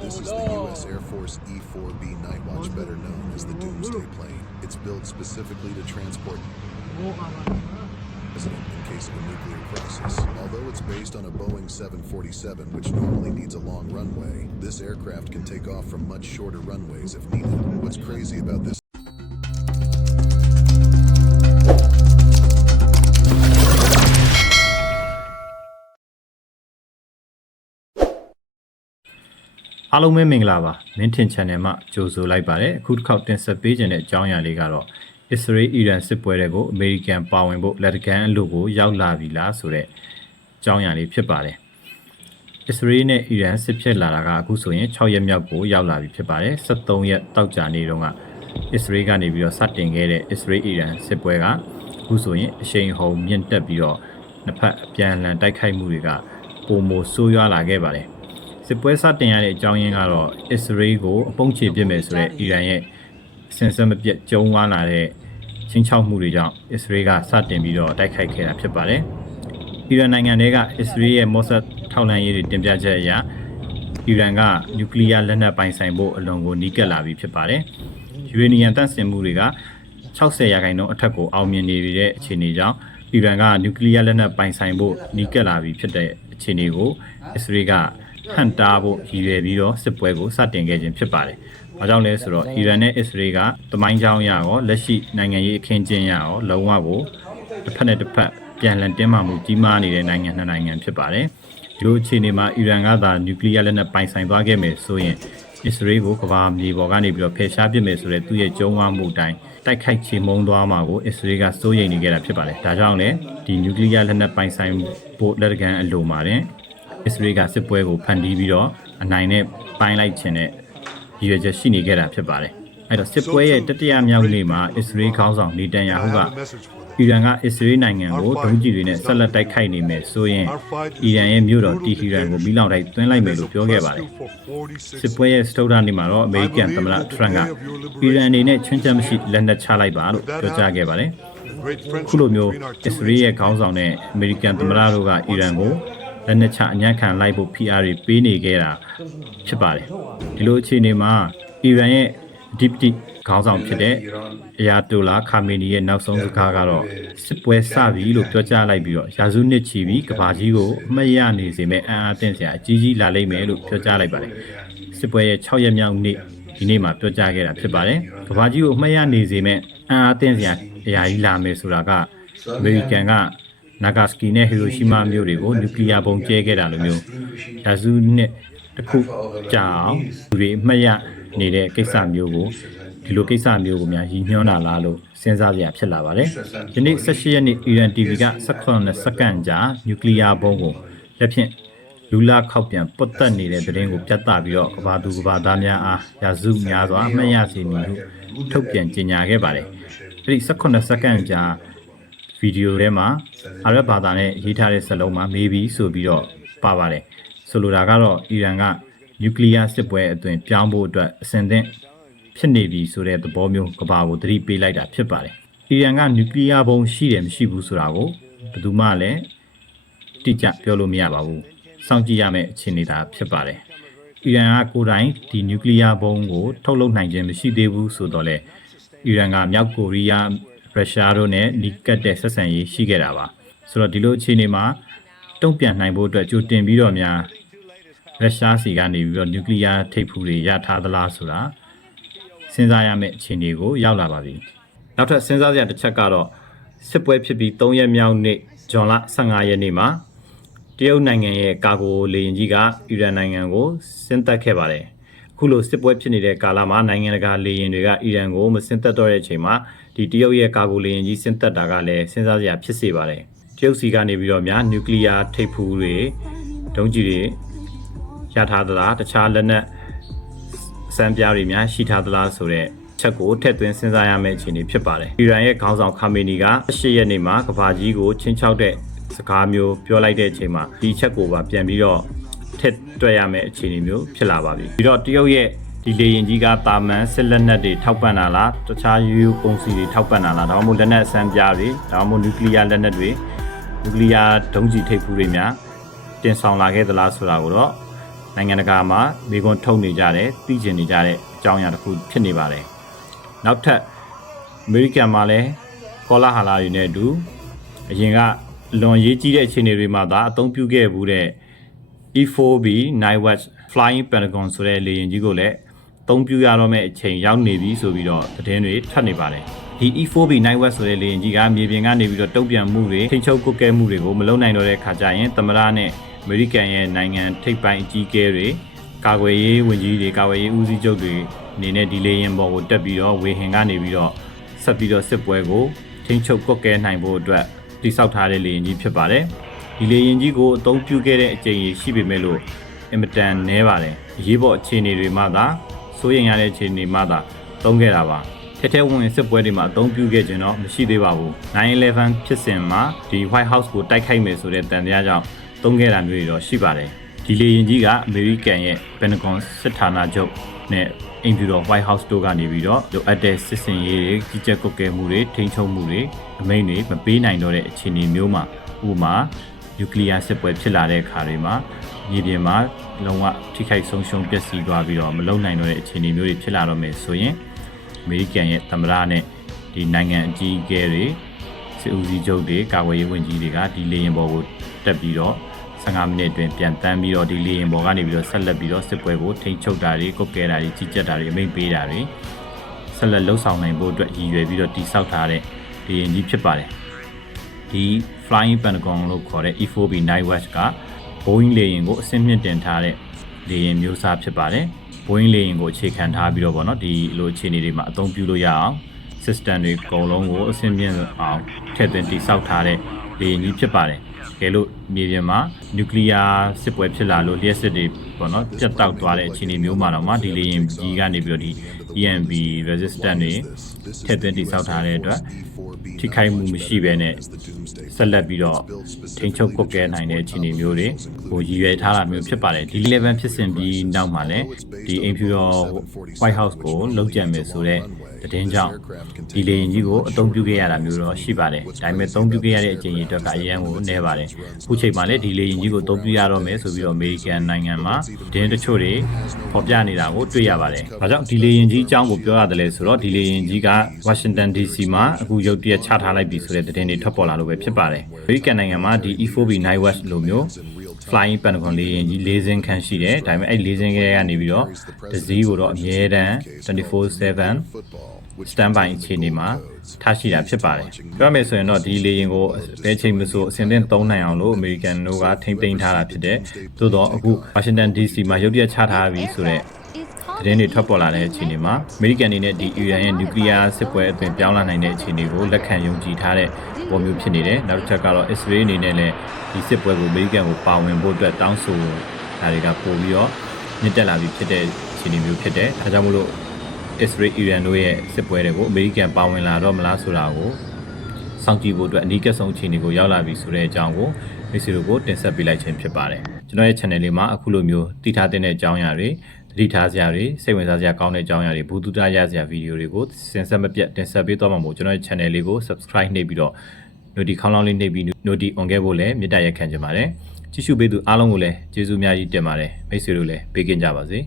This? Is the U.S. Air Force E-4B Night Watch, better known as the Doomsday plane. It's built specifically to transport president in case of a nuclear crisis. Although it's based on a Boeing 747, which normally needs a long runway, this aircraft can take off from much shorter runways if needed. What's crazy about this? အားလုံးပဲမင်္ဂလာပါမင်းထင် channel မှာကြိုဆိုလိုက်ပါတယ်အခုတစ်ခေါက်တင်ဆက်ပေးခြင်းတဲ့အကြောင်းအရာလေးကတော့ Israel Iran စစ်ပွဲတွေကို American ပါဝင်ဖို့လက်တကန်အလို့ကိုရောက်လာပြီလားဆိုတဲ့အကြောင်းအရာလေးဖြစ်ပါတယ် Israel နဲ့ Iran စစ်ဖြစ်လာတာကအခုဆိုရင်6ရက်မြောက်ကိုရောက်လာပြီဖြစ်ပါတယ်73ရက်တောက်ကြနေတော့က Israel ကနေပြီးတော့စတင်ခဲ့တဲ့ Israel Iran စစ်ပွဲကအခုဆိုရင်အရှိန်ဟုန်မြင့်တက်ပြီးတော့နှစ်ဖက်အပြန်အလှန်တိုက်ခိုက်မှုတွေကပုံမဆိုးရွားလာခဲ့ပါတယ် စစ်ပွဲစတင်ရတဲ့အကြောင်းရင်းကတော့အစ္စရေးကိုအပုံချေပစ်မယ်ဆိုတဲ့အီရန်ရဲ့စင်စက်မပြတ်ကျုံးဝါလာတဲ့ချင်းချောက်မှုတွေကြောင့်အစ္စရေးကစတင်ပြီးတော့တိုက်ခိုက်ခဲ့တာဖြစ်ပါတယ်။အီရန်နိုင်ငံတွေကအစ္စရေးရဲ့မော့ဆတ်ထောက်လှမ်းရေးတွေတင်ပြချက်အရအီရန်ကနျူကလ িয়ার လက်နက်ပိုင်ဆိုင်ဖို့အလွန်ကိုနီးကပ်လာပြီဖြစ်ပါတယ်။ယူရေနီယံတန့်စင်မှုတွေက60ရာခိုင်နှုန်းအထက်ကိုအောင်မြင်နေတဲ့အခြေအနေကြောင့်အီရန်ကနျူကလ িয়ার လက်နက်ပိုင်ဆိုင်ဖို့နီးကပ်လာပြီဖြစ်တဲ့အခြေအနေကိုအစ္စရေးက ဟန်တာဖို့ရည်ရွယ်ပြီးတော့စစ်ပွဲကိုစတင်ခဲ့ခြင်းဖြစ်ပါတယ်။ဘာကြောင့်လဲဆိုတော့အီရန်နဲ့အစ္စရေးကတမိုင်းကြောင်းရရောလက်ရှိနိုင်ငံရေးအခင်းကျင်းရရောလုံးဝကိုတစ်ဖက်နဲ့တစ်ဖက်ပြန်လည်တင်းမာမှုကြီးမားနေတဲ့နိုင်ငံနှစ်နိုင်ငံဖြစ်ပါတယ်။ဒီလိုအခြေအနေမှာအီရန်ကသာနျူကလ িয়ার လက်နက်ပိုင်ဆိုင်သွားခဲ့မယ်ဆိုရင်အစ္စရေးကိုကမ္ဘာမြေပေါ်ကနေပြီးတော့ဖယ်ရှားပစ်မယ်ဆိုတဲ့သူ့ရဲ့ကြုံဝါမှုအတိုင်းတိုက်ခိုက်ချေမှုန်းသွားမှာကိုအစ္စရေးကစိုးရိမ်နေကြတာဖြစ်ပါတယ်။ဒါကြောင့်လည်းဒီနျူကလ িয়ার လက်နက်ပိုင်ဆိုင်ဖို့လက်တကန်အလိုမှာတဲ့ အစ္စရေးကစစ်ပွဲကိုဖန်တီးပြီးတော့အနိုင်နဲ့ပိုင်းလိုက်ခြင်းနဲ့ရည်ရွယ်ချက်ရှိနေခဲ့တာဖြစ်ပါတယ်။အဲ့တော့စစ်ပွဲရဲ့တတိယမြောက်နေ့မှာအစ္စရေးခေါင်းဆောင်နေတန်ယာဟုကအီရန်ကအစ္စရေးနိုင်ငံကိုဒုံးကျည်တွေနဲ့ဆက်လက်တိုက်ခိုက်နေမယ်ဆိုရင်အီရန်ရဲ့မြို့တော်တီဟီရန်ကိုမိလောင်တိုက်သွင်းလိုက်မယ်လို့ပြောခဲ့ပါတယ်။စစ်ပွဲရဲ့စတုဒ္ဓနေ့မှာတော့အမေရိကန်သမ္မတထရန့်ကအီရန်အနေနဲ့ချွင်းချက်မရှိလက်နက်ချလိုက်ပါလို့ပြောကြားခဲ့ပါတယ်။ခုလိုမျိုးအစ္စရေးရဲ့ခေါင်းဆောင်နဲ့အမေရိကန်သမ္မတတို့ကအီရန်ကို လက်နက်ချအညံ့ခံလိုက်ဖို့ PR တွေပေးနေခဲ့တာဖြစ်ပါတယ်ဒီလိုအခြေအနေမှာအီရန်ရဲ့ဒီပတိခေါင်းဆောင်ဖြစ်တဲ့အယာတိုလာခါမီနီရဲ့နောက်ဆုံးစကားကတော့စစ်ပွဲစပြီလို့ပြောကြားလိုက်ပြီးတော့ရာစုနှစ်ချီပြီးကဘာကြီးကိုအမှတ်ရနေစေမဲ့အံအားတင်စရာအကြီးကြီးလာလိမ့်မယ်လို့ပြောကြားလိုက်ပါတယ်စစ်ပွဲရဲ့6ရက်မြောက်နေ့ဒီနေ့မှာပြောကြားခဲ့တာဖြစ်ပါတယ်ကဘာကြီးကိုအမှတ်ရနေစေမဲ့အံအားတင်စရာအရာကြီးလာမယ်ဆိုတာကအမေရိကန်က နာဂါစကီနဲ့ဟီရိုရှီမာမြို့တွေကိုနျူကလ িয়ার ဘုံကျဲခဲ့တာလိုမျိုးဒါစုနှစ်တစ်ခုကြာအောင်လူတွေအမှတ်ရနေတဲ့ကိစ္စမျိုးကိုဒီလိုကိစ္စမျိုးကိုများရည်ညွှန်းတာလားလို့စဉ်းစားကြရဖြစ်လာပါတယ်။ဒီနေ့18ရက်နေ့အီရန် TV က18စက္ကန့်ကြာနျူကလ িয়ার ဘုံကိုလက်ဖြင့်လူလာခောက်ပြန်ပုတ်တက်နေတဲ့သတင်းကိုပြသပြီးတော့ကဘာသူကဘာသားများအားရာစုများစွာအမှတ်ရစေမည်ဟုထုတ်ပြန်ကြေညာခဲ့ပါတယ်။အဲဒီ18စက္ကန့်ကြာ ဗီဒီယိုထဲမှာအာရပ်ဘာသာနဲ့ရေးထားတဲ့စလုံးမှာ maybe ဆိုပြီးတော့ပါပါတယ်ဆိုလိုတာကတော့အီရန်ကနျူကလ িয়ার စစ်ပွဲအသွင်ပြောင်းဖို့အတွက်အစဉ်သင့်ဖြစ်နေပြီဆိုတဲ့သဘောမျိုးကမ္ဘာကိုသတိပေးလိုက်တာဖြစ်ပါတယ်အီရန်ကနျူကလ িয়ার ဘုံရှိတယ်မရှိဘူးဆိုတာကိုဘယ်သူမှလည်းတိကျပြောလို့မရပါဘူးစောင့်ကြည့်ရမယ့်အခြေအနေသာဖြစ်ပါတယ်အီရန်ကကိုယ်တိုင်ဒီနျူကလ িয়ার ဘုံကိုထုတ်လုပ်နိုင်ခြင်းမရှိသေးဘူးဆိုတော့လေအီရန်ကမြောက်ကိုရီးယား ရုရှားတို့နဲ့နီးကပ်တဲ့ဆက်ဆံရေးရှိခဲ့တာပါဆိုတော့ဒီလိုအခြေအနေမှာတုံ့ပြန်နိုင်ဖို့အတွက်ကြိုတင်ပြီးတော့များရုရှားစီကနေပြီးတော့နျူကလ িয়ার ထိပ်ဖူးတွေရထားသလားဆိုတာစဉ်းစားရမယ့်အခြေအနေကိုရောက်လာပါပြီနောက်ထပ်စဉ်းစားစရာတစ်ချက်ကတော့စစ်ပွဲဖြစ်ပြီး3ရက်မြောက်နေ့ဇွန်လ15ရက်နေ့မှာတရုတ်နိုင်ငံရဲ့ကာဂိုလေယာဉ်ကြီးကအီရန်နိုင်ငံကိုဆင်းသက်ခဲ့ပါတယ်အခုလိုစစ်ပွဲဖြစ်နေတဲ့ကာလမှာနိုင်ငံတကာလေယာဉ်တွေကအီရန်ကိုမဆင်းသက်တော့တဲ့အချိန်မှာ ဒီတရုတ်ရဲ့ကာဂိုလေယာဉ်ကြီးဆင်းသက်တာကလည်းစဉ်းစားစရာဖြစ်စေပါတယ်တရုတ်စီကနေပြီးတော့များနျူကလ িয়ার ထိပ်ဖူးတွေဒုံးကျည်တွေရထားသလားတခြားလက်နက်စံပြားတွေများရှိထားသလားဆိုတော့ချက်ကိုထည့်သွင်းစဉ်းစားရမယ့်အခြေအနေဖြစ်ပါတယ်အီရန်ရဲ့ခေါင်းဆောင်ခါမေနီက18ရက်နေ့မှာကဘာကြီးကိုချင်းချောက်တဲ့စကားမျိုးပြောလိုက်တဲ့အချိန်မှာဒီချက်ကိုပါပြန်ပြီးတော့ထည့်တွက်ရမယ့်အခြေအနေမျိုးဖြစ်လာပါပြီပြီးတော့တရုတ်ရဲ့ ဒီလေရင်ကြီးကတာမန်စစ်လက်နက်တွေထောက်ပံ့တာလားတခြားယူယူကုန်စီတွေထောက်ပံ့တာလားဒါမှမဟုတ်လက်နက်အစမ်းပြားတွေဒါမှမဟုတ်နျူကလ িয়ার လက်နက်တွေနျူကလ িয়ার ဒုံးကျည်ထိပ်ဖူးတွေများတင်ဆောင်လာခဲ့သလားဆိုတာကိုတော့ နိုင်ငံတကာမှာမိကွန်းထုတ်နေကြတယ်သိကျင်နေကြတဲ့အကြောင်းအရာတစ်ခုဖြစ်နေပါတယ်နောက်ထပ်အမေရိကန်မှာလည်းကောလာဟာလာတွေနဲ့အတူအရင်ကလွန်ရေးကြီးတဲ့အခြေအနေတွေမှာသာအသုံးပြုခဲ့ဘူးတဲ့ E4B Nightwatch Flying Pentagon ဆိုတဲ့လေယာဉ်ကြီးကိုလည်းအ သုံးပြုရတော့မယ့်အချိန်ရောက်နေပြီဆိုပြီးတော့သတင်းတွေထွက်နေပါတယ်ဒီ E4B Nightwatch ဆိုတဲ့လေယာဉ်ကြီးကမြေပြင်ကနေပြီးတော့တုံ့ပြန်မှုတွေထိန်းချုပ်ကုတ်ကဲမှုတွေကိုမလုပ်နိုင်တော့တဲ့ခါကျရင်သမ္မတနဲ့အမေရိကန်ရဲ့နိုင်ငံထိပ်ပိုင်းအကြီးအကဲတွေကာကွယ်ရေးဝန်ကြီးတွေကာကွယ်ရေးဦးစီးချုပ်တွေအနေနဲ့ဒီလေယာဉ်ပေါ်ကိုတက်ပြီးတော့ဝေဟင်ကနေပြီးတော့ဆက်ပြီးတော့စစ်ပွဲကိုထိန်းချုပ်ကုတ်ကဲနိုင်ဖို့အတွက်တိစောက်ထားတဲ့လေယာဉ်ကြီးဖြစ်ပါတယ်ဒီလေယာဉ်ကြီးကိုအသုံးပြုခဲ့တဲ့အကြိမ်ကြီးရှိပေမဲ့လို့အင်မတန်နည်းပါတယ်အရေးပေါ်အခြေအနေတွေမှသာ စိုးရိမ်ရတဲ့အခြေအနေမှသာသုံးခဲ့တာပါထဲထဲဝင်ဝင်စစ်ပွဲတွေမှာအသုံးပြုခဲ့ခြင်းတော့မရှိသေးပါဘူး9/11ဖြစ်စဉ်မှာဒီ White House ကိုတိုက်ခိုက်မယ်ဆိုတဲ့တန်တရားကြောင့်သုံးခဲ့တာမျိုးတွေတော့ရှိပါတယ်ဒီလေယာဉ်ကြီးကအမေရိကန်ရဲ့ Pentagon စစ်ဌာနချုပ်နဲ့အင်ဖြူတော် White House တို့ကနေပြီးတော့လိုအပ်တဲ့စစ်စင်ရေးတွေကြီးကြပ်ကွပ်ကဲမှုတွေထိန်းချုပ်မှုတွေအမိန့်တွေမပေးနိုင်တော့တဲ့အခြေအနေမျိုးမှာဥပမာ နျူကလ িয়ার စစ်ပွဲဖြစ်လာတဲ့အခါတွေမှာမြေပြင်မှာလုံးဝထိခိုက်ဆုံးရှုံးပျက်စီးသွားပြီးတော့မလုံနိုင်တော့တဲ့အခြေအနေမျိုးတွေဖြစ်လာတော့မယ်ဆိုရင်အမေရိကန်ရဲ့သမ္မတနဲ့ဒီနိုင်ငံအကြီးအကဲတွေစစ်ဦးစီးချုပ်တွေကာကွယ်ရေးဝန်ကြီးတွေကဒီလေရင်ပေါ်ကိုတက်ပြီးတော့15မိနစ်အတွင်းပြန်တန်းပြီးတော့ဒီလေရင်ပေါ်ကနေပြီးတော့ဆက်လက်ပြီးတော့စစ်ပွဲကိုထိန်းချုပ်တာတွေကုတ်ကဲတာတွေကြီးကြပ်တာတွေအမိန့်ပေးတာတွေဆက်လက်လှုပ်ဆောင်နိုင်ဖို့အတွက်ရည်ရွယ်ပြီးတော့တိစောက်ထားတဲ့လေရင်ကြီးဖြစ်ပါတယ်ဒီ Flying Pentagon လို့ခေါ်တဲ့ E4B Nightwatch က Boeing လေယာဉ်ကိုအဆင့်မြင့်တင်ထားတဲ့လေယာဉ်မျိုးစားဖြစ်ပါတယ်။ Boeing လေယာဉ်ကိုအခြေခံထားပြီးတော့ဗောနော်ဒီလိုအခြေအနေတွေမှာအသုံးပြုလို့ရအောင် system တွေအကုန်လုံးကိုအဆင့်မြင့်အောင်ထည့်သွင်းတည်ဆောက်ထားတဲ့လေယာဉ်ကြီးဖြစ်ပါတယ်။ကဲလို့မြေပြင်မှာနျူကလ িয়ার စစ်ပွဲဖြစ်လာလို့လျှက်စစ်တွေဗောနော်ပြတ်တောက်သွားတဲ့အခြေအနေမျိုးမှာတော့မှဒီလေယာဉ်ကြီးကနေပြီးတော့ဒီ EMB resistant တွေထည့်သွင်းတည်ဆောက်ထားတဲ့အတွက်ထိခိုက်မှုမရှိဘဲနဲ့ဆက်လက်ပြီးတော့ထိန်းချုပ်ကွက်ကဲနိုင်တဲ့အခြေအနေမျိုးတွေကိုရည်ရွယ်ထားတာမျိုးဖြစ်ပါတယ်ဒီ11ဖြစ်စဉ်ပြီးနောက်မှာလည်းဒီအင်ဖြူတော် White House ကိုလုံးကြံမယ်ဆိုတဲ့ သတင်းကြောင့်ဒီလေရင်ကြီးကိုအသုံးပြုခဲ့ရတာမျိုးတော့ရှိပါတယ်ဒါပေမဲ့အသုံးပြုခဲ့ရတဲ့အချိန်ကြီးအတွက်ကအရန်ကိုနည်းပါတယ်အခုချိန်မှာလည်းဒီလေရင်ကြီးကိုအသုံးပြုရတော့မယ်ဆိုပြီးတော့အမေရိကန်နိုင်ငံမှာသတင်းတချို့တွေပေါ်ပြနေတာကိုတွေ့ရပါတယ်ဒါကြောင့်ဒီလေရင်ကြီးအကြောင်းကိုပြောရတယ်လဲဆိုတော့ဒီလေရင်ကြီးက Washington DC မှာအခုရုတ်တရက်ချထားလိုက်ပြီဆိုတဲ့သတင်းတွေထွက်ပေါ်လာလို့ပဲဖြစ်ပါတယ်အမေရိကန်နိုင်ငံမှာဒီ E4B Nightwatch လိုမျိုး flying pentagon လေးရင်ကြီး၄စင်းခန့်ရှိတယ်ဒါပေမဲ့အဲ့၄စင်းကလေးကနေပြီးတော့ဒဇီးကိုတော့အမြဲတမ်း24/7 stand by အခြေအနေမှာထားရှိတာဖြစ်ပါတယ်ပြောရမယ်ဆိုရင်တော့ဒီလေရင်ကိုဘယ်ချိန်မဆိုအစင်သင့်သုံးနိုင်အောင်လို့ American တို့ကထိမ့်သိမ်းထားတာဖြစ်တယ်သို့တော့အခု Washington DC မှာရုတ်တရက်ချထားပြီဆိုတော့သတင်းတွေထွက်ပေါ်လာတဲ့အခြေအနေမှာအမေရိကန်အနေနဲ့ဒီ Iran ရဲ့နျူကလ িয়ার စစ်ပွဲအသွင်ပြောင်းလဲနိုင်တဲ့အခြေအနေကိုလက်ခံယုံကြည်ထားတဲ့ ပုံမျိုးဖြစ်နေတယ်နောက်တစ်ချက်ကတော့ Israel အနေနဲ့လည်းဒီစစ်ပွဲကိုအမေရိကန်ကိုပါဝင်ဖို့အတွက်တောင်းဆိုတာတွေကပို့ပြီးတော့မြင့်တက်လာပြီဖြစ်တဲ့အခြေအနေမျိုးဖြစ်တယ်ဒါကြောင့်မို့လို့ Israel Iran တို့ရဲ့စစ်ပွဲတွေကိုအမေရိကန်ပါဝင်လာတော့မလားဆိုတာကိုစောင့်ကြည့်ဖို့အတွက်အနီးကပ်ဆုံးအခြေအနေကိုရောက်လာပြီဆိုတဲ့အကြောင်းကိုမိတ်ဆွေတို့ကိုတင်ဆက်ပေးလိုက်ခြင်းဖြစ်ပါတယ်ကျွန်တော်ရဲ့ channel လေးမှာအခုလိုမျိုးတည်ထားတဲ့အကြောင်းအရာတွေသတိထားစရာတွေစိတ်ဝင်စားစရာကောင်းတဲ့အကြောင်းအရာတွေဘူးတူတာရစရာဗီဒီယိုတွေကိုစင်ဆက်မပြတ်တင်ဆက်ပေးသွားမှာမို့ကျွန်တော်ရဲ့ channel လေးကို subscribe နှိပ်ပြီးတော့ noti ခေါင်းလောင်းလေးနှိပ်ပြီး noti on ခဲ့ဖို့လည်းမေတ္တာရက်ခံချင်ပါတယ်ကြည့်ရှုပေးသူအားလုံးကိုလည်းကျေးဇူးအများကြီးတင်ပါတယ်မိတ်ဆွေတို့လည်းပေးကင်းကြပါစေ